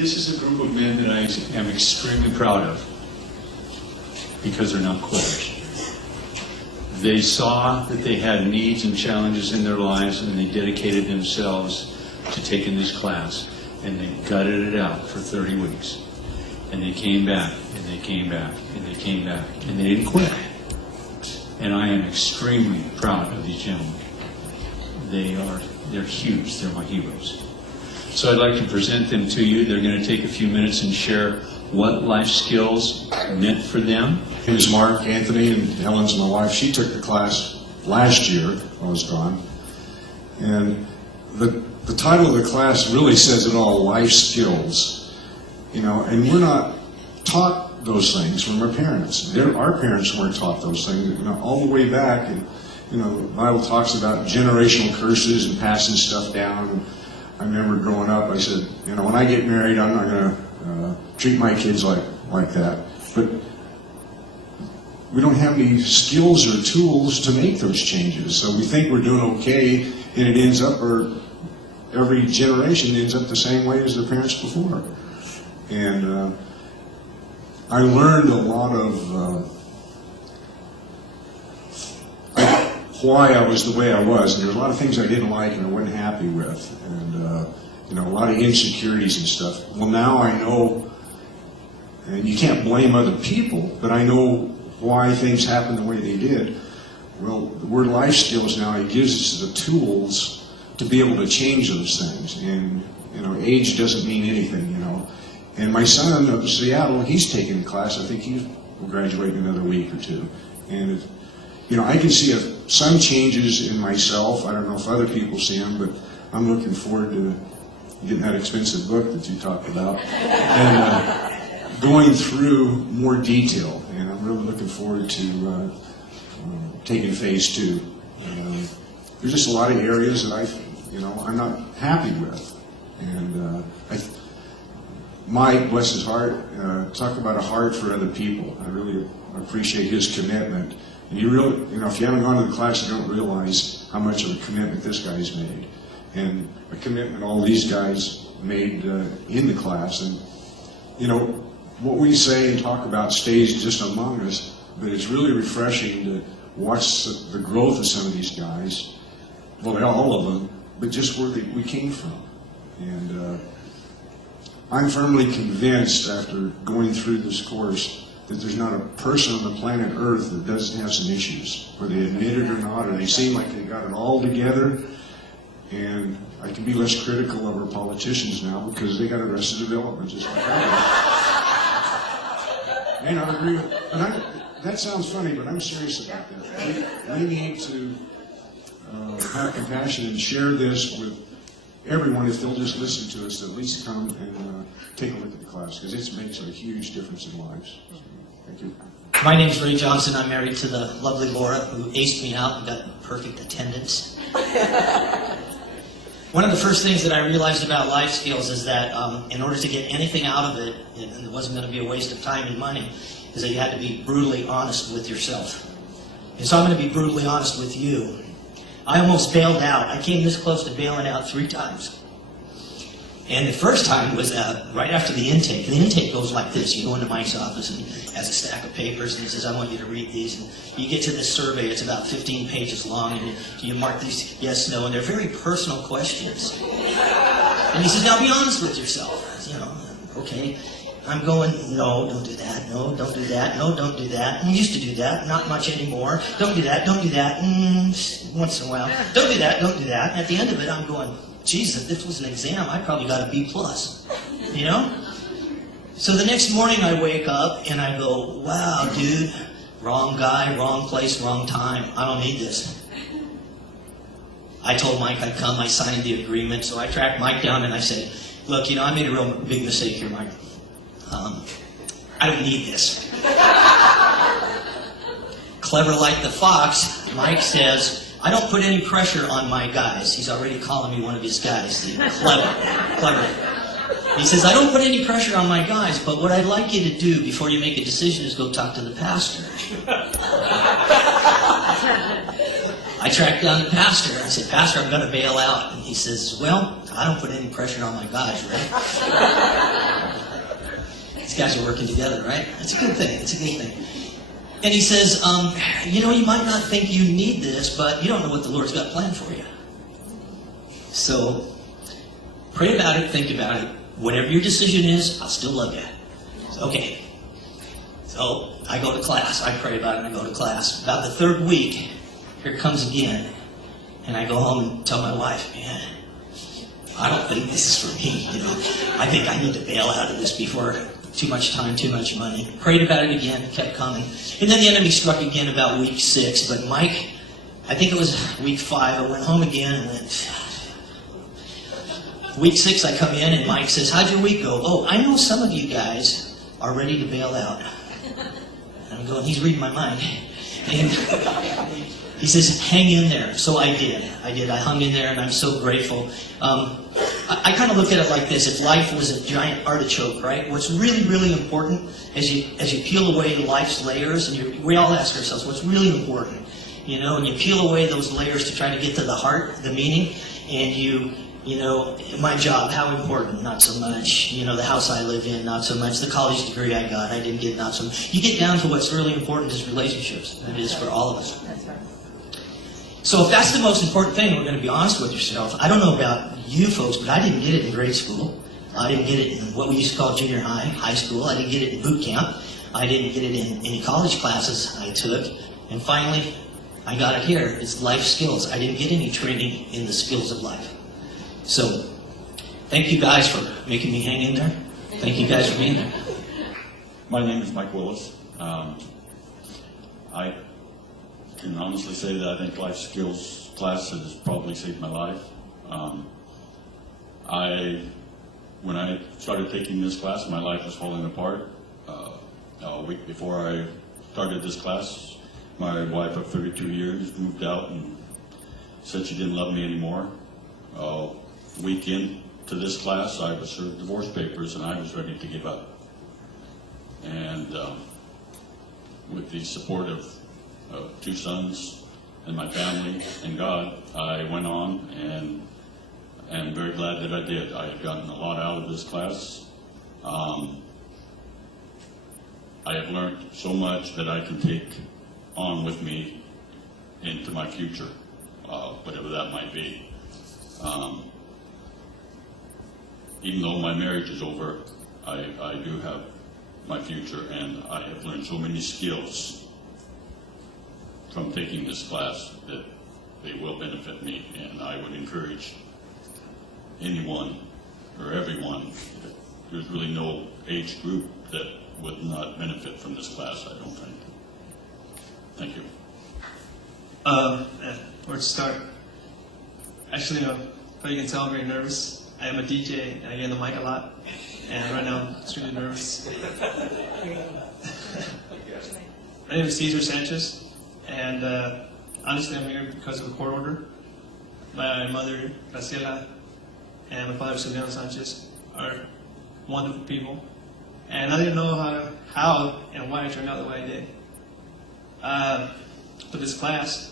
This is a group of men that I am extremely proud of because they're not quitters. They saw that they had needs and challenges in their lives, and they dedicated themselves to taking this class, and they gutted it out for 30 weeks. And they came back, and they came back, and they came back, and they didn't quit. And I am extremely proud of these gentlemen. They're huge. They're my heroes. So I'd like to present them to you. They're going to take a few minutes and share what life skills meant for them. My name is Mark Anthony, and Helen's my wife. She took the class last year while I was gone. And the title of the class really says it all, life skills. You know, and we're not taught those things from our parents. Our parents weren't taught those things. You know, all the way back, and you know, the Bible talks about generational curses and passing stuff down. And I remember growing up, I said, you know, when I get married, I'm not going to treat my kids like that. But we don't have any skills or tools to make those changes. So we think we're doing okay, and it ends up, or every generation ends up the same way as their parents before. And I learned a lot of why I was the way I was, and there were a lot of things I didn't like and I wasn't happy with, and you know, a lot of insecurities and stuff. Well, now I know, and you can't blame other people, but I know why things happened the way they did. Well, the word life skills now, it gives us the tools to be able to change those things, and you know, age doesn't mean anything, you know. And my son up in Seattle, he's taking a class. I think he will graduate in another week or two, and you know, I can see some changes in myself. I don't know if other people see them, but I'm looking forward to getting that expensive book that you talked about and going through more detail. And I'm really looking forward to taking phase 2. There's just a lot of areas that I'm not happy with. And Mike, bless his heart, talk about a heart for other people. I really appreciate his commitment. And you know, if you haven't gone to the class, you don't realize how much of a commitment this guy's made, and a commitment all these guys made in the class. And you know, what we say and talk about stays just among us, but it's really refreshing to watch the growth of some of these guys. Well, all of them, but just where we came from. And I'm firmly convinced, after going through this course, that there's not a person on the planet Earth that doesn't have some issues, whether they admit it or not, or they seem like they got it all together. And I can be less critical of our politicians now because they got Arrested Development just like I do. And I agree with, and that sounds funny, but I'm serious about that. We need to have compassion and share this with everyone. If they'll just listen to us, at least come and take a look at the class, because it makes a huge difference in lives. So, thank you. My name's Ray Johnson. I'm married to the lovely Laura, who aced me out and got perfect attendance. One of the first things that I realized about life skills is that in order to get anything out of it, and it wasn't going to be a waste of time and money, is that you had to be brutally honest with yourself. And so I'm going to be brutally honest with you. I almost bailed out. I came this close to bailing out 3 times. And the first time was right after the intake. And the intake goes like this. You go into Mike's office and he has a stack of papers and he says, I want you to read these. And you get to this survey. It's about 15 pages long. And you mark these yes, no. And they're very personal questions. And he says, now be honest with yourself. You know, okay. I'm going, no, don't do that. No, don't do that. No, don't do that. I used to do that. Not much anymore. Don't do that. Don't do that. Once in a while. Don't do that. Don't do that. And at the end of it, I'm going, geez, if this was an exam, I probably got a B+. You know? So the next morning I wake up and I go, wow, dude, wrong guy, wrong place, wrong time. I don't need this. I told Mike I'd come. I signed the agreement. So I tracked Mike down and I said, look, you know, I made a real big mistake here, Mike. I don't need this. Clever like the fox, Mike says, I don't put any pressure on my guys. He's already calling me one of his guys. Clever. He says, I don't put any pressure on my guys, but what I'd like you to do before you make a decision is go talk to the pastor. I tracked down the pastor. I said, Pastor, I'm going to bail out. And he says, well, I don't put any pressure on my guys, right? These guys are working together, right? It's a good thing. It's a good thing. And he says, you know, you might not think you need this, but you don't know what the Lord's got planned for you. So pray about it, think about it. Whatever your decision is, I'll still love you. Okay. So I go to class. I pray about it and I go to class. About the third week, here it comes again. And I go home and tell my wife, man, I don't think this is for me. You know, I think I need to bail out of this before too much time, too much money. Prayed about it again, kept coming. And then the enemy struck again about week 6. But Mike, I think it was week 5, I went home again and went, week 6 I come in and Mike says, how'd your week go? Oh, I know some of you guys are ready to bail out. And I'm going, he's reading my mind. And he says, hang in there. So I did. I hung in there, and I'm so grateful. I kind of look at it like this. If life was a giant artichoke, right? What's really, really important as you peel away life's layers, and we all ask ourselves, what's really important? You know, and you peel away those layers to try to get to the heart, the meaning, and you know, my job, how important? Not so much. You know, the house I live in, not so much. The college degree I got, I didn't get not so much. You get down to what's really important is relationships. And it is for all of us. That's right. So if that's the most important thing, we're going to be honest with yourself. I don't know about you folks, but I didn't get it in grade school. I didn't get it in what we used to call junior high, high school. I didn't get it in boot camp. I didn't get it in any college classes I took. And finally, I got it here. It's life skills. I didn't get any training in the skills of life. So, thank you guys for making me hang in there. Thank you guys for being there. My name is Mike Willis. I can honestly say that I think life skills class has probably saved my life. When I started taking this class, my life was falling apart. A week before I started this class, my wife of 32 years moved out and said she didn't love me anymore. A week into this class, I was served divorce papers and I was ready to give up. And with the support of 2 sons and my family and God, I went on, and I'm very glad that I did. I have gotten a lot out of this class. I have learned so much that I can take on with me into my future, whatever that might be. Even though my marriage is over, I do have my future, and I have learned so many skills from taking this class that they will benefit me, and I would encourage anyone or everyone. There's really no age group that would not benefit from this class, I don't think. Thank you. Where to start? Actually, probably you can tell I'm very nervous. I am a DJ, and I get on the mic a lot, and right now I'm extremely nervous. My name is Cesar Sanchez, and honestly I'm here because of a court order. My mother, Graciela, and my father, Silviano Sanchez, are wonderful people, and I didn't know how and why I turned out the way I did. For this class,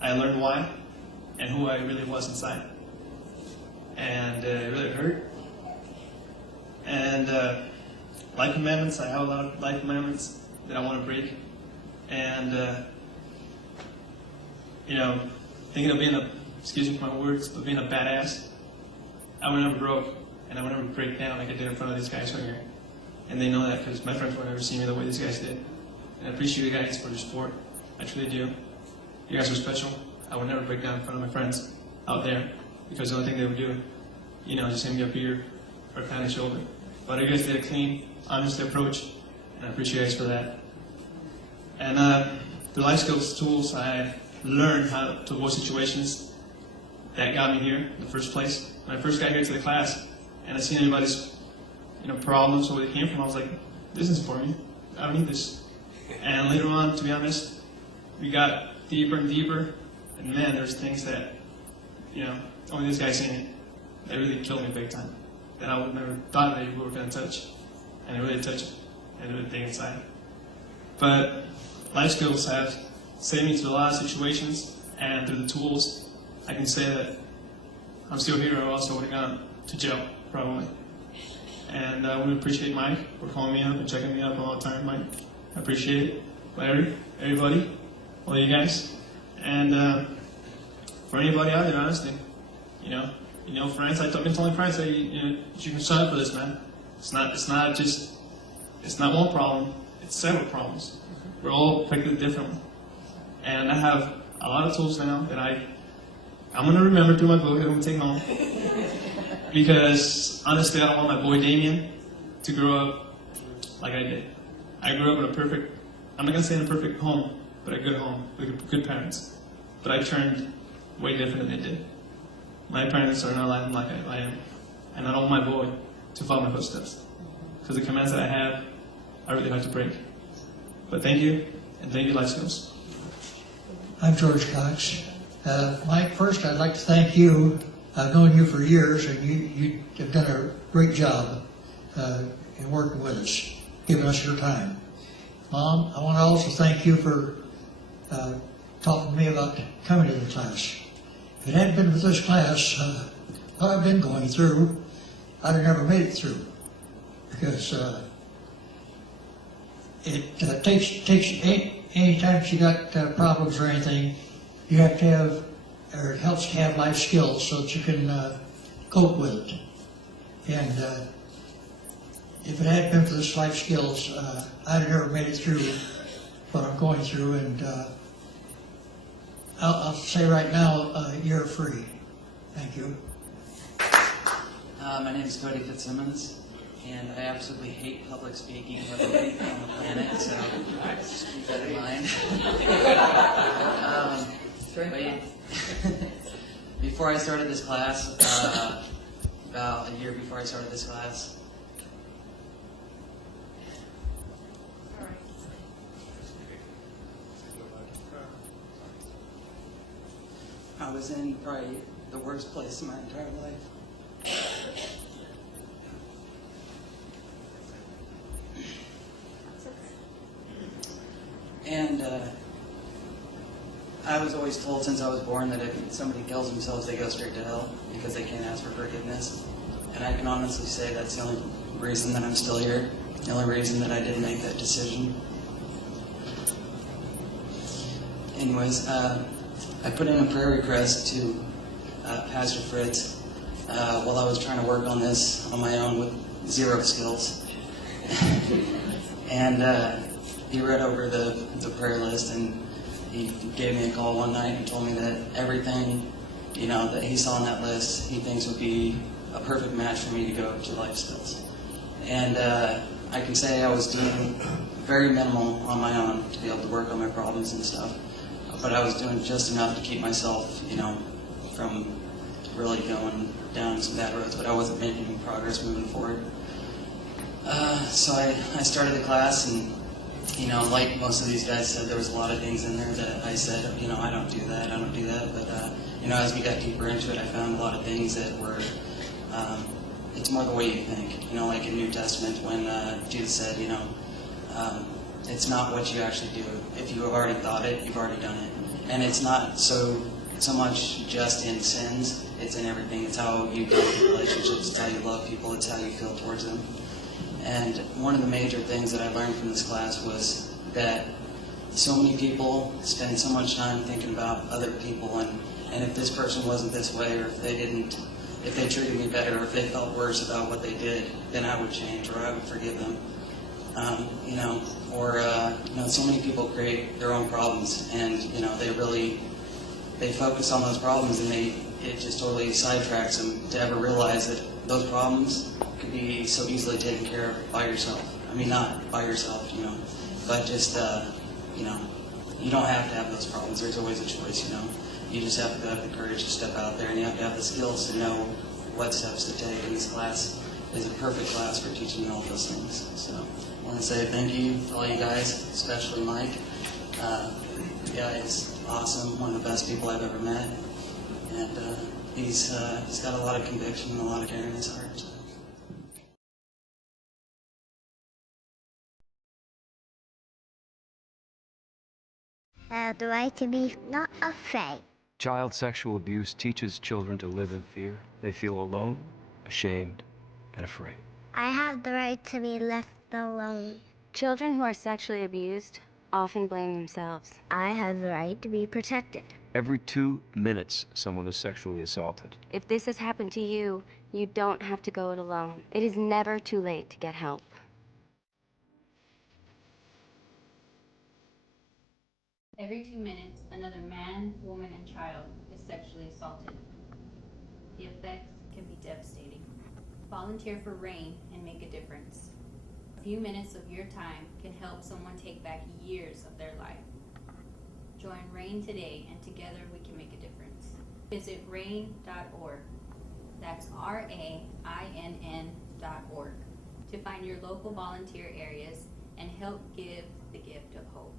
I learned why and who I really was inside. And it really hurt. And life commandments, I have a lot of life commandments that I want to break. And, thinking of being excuse me for my words, but being a badass, I would never broke, and I would never break down like I did in front of these guys right here. And they know that because my friends would never see me the way these guys did. And I appreciate you guys for your support. I truly do. You guys are special. I would never break down in front of my friends out there, because the only thing they would do, just hand me a beer or a pat on the shoulder. But you guys did a clean, honest approach, and I appreciate you guys for that. And the life skills tools, I learned how to avoid situations that got me here in the first place. When I first got here to the class, and I seen everybody's, problems, where they came from, I was like, this isn't for me. I don't need this. And later on, to be honest, we got deeper and deeper, and man, there's things that, only this guy seen it, that really killed me big time, that I would never thought that we were going to touch. And it really touched me, and it really dig inside. But life skills have saved me to a lot of situations, And through the tools, I can say that I'm still here, or else I would have gone to jail, probably. And I would appreciate Mike for calling me up and checking me up all the time, Mike. I appreciate it. Larry, everybody, all you guys. And for anybody out there, honestly, you know, friends, I've been telling friends, hey, you can sign up for this, man. It's not one problem, it's several problems. We're all affected differently. And I have a lot of tools now that I'm going to remember through my book that I'm going to take home. Because, honestly, I don't want my boy Damien to grow up like I did. I grew up in I'm not going to say in a perfect home, but a good home, with good parents. But I turned way different than they did. My parents are not like I am. And I don't want my boy to follow my footsteps. Because the commands that I have, I really have to break. But thank you, and thank you, Life Skills. I'm George Cox. Mike, first I'd like to thank you. I've known you for years, and you have done a great job in working with us, giving us your time. Mom, I want to also thank you for talking to me about coming to the class. If it hadn't been for this class, what I've been going through, I'd have never made it through. Because it takes any time you got problems or anything, you have to have, or it helps to have life skills so that you can cope with it. And if it hadn't been for this life skills, I'd have never made it through what I'm going through. And I'll say right now, you're free. Thank you. My name is Cody Fitzsimmons, and I absolutely hate public speaking with everything on the planet, so just keep that in mind. Before I started this class, about a year before I started this class, I was in probably the worst place in my entire life. And I was always told since I was born that if somebody kills themselves, they go straight to hell because they can't ask for forgiveness. And I can honestly say that's the only reason that I'm still here, the only reason that I didn't make that decision. Anyways, I put in a prayer request to Pastor Fritz while I was trying to work on this on my own with zero skills. And he read over the prayer list, and he gave me a call one night and told me that everything, that he saw on that list, he thinks would be a perfect match for me to go to Life Skills. And I can say I was doing very minimal on my own to be able to work on my problems and stuff. But I was doing just enough to keep myself, from really going down some bad roads, but I wasn't making any progress moving forward. So I started the class, and like most of these guys said, there was a lot of things in there that I said, I don't do that. But, as we got deeper into it, I found a lot of things that were, it's more the way you think. Like in New Testament when Jesus said, it's not what you actually do. If you have already thought it, you've already done it. And it's not so much just in sins, it's in everything. It's how you deal with relationships, it's how you love people, it's how you feel towards them. And one of the major things that I learned from this class was that so many people spend so much time thinking about other people, and if this person wasn't this way, or if they treated me better, or if they felt worse about what they did, then I would change, or I would forgive them. So many people create their own problems, and they focus on those problems, and it just totally sidetracks them to ever realize that those problems could be so easily taken care of by yourself. I mean, not by yourself, but just you don't have to have those problems. There's always a choice, You just have to have the courage to step out there, and you have to have the skills to know what steps to take. And this class is a perfect class for teaching you all those things. So I want to say thank you to all you guys, especially Mike. The guy is awesome, one of the best people I've ever met. And he's got a lot of conviction and a lot of care in his heart. The right to be not afraid. Child sexual abuse teaches children to live in fear. They feel alone, ashamed, and afraid. I have the right to be left alone. Children who are sexually abused often blame themselves. I have the right to be protected. Every 2 minutes, someone is sexually assaulted. If this has happened to you, you don't have to go it alone. It is never too late to get help. Every 2 minutes, another man, woman, and child is sexually assaulted. The effects can be devastating. Volunteer for RAIN and make a difference. A few minutes of your time can help someone take back years of their life. Join RAIN today, and together we can make a difference. Visit RAIN.org. That's RAINN.org to find your local volunteer areas and help give the gift of hope.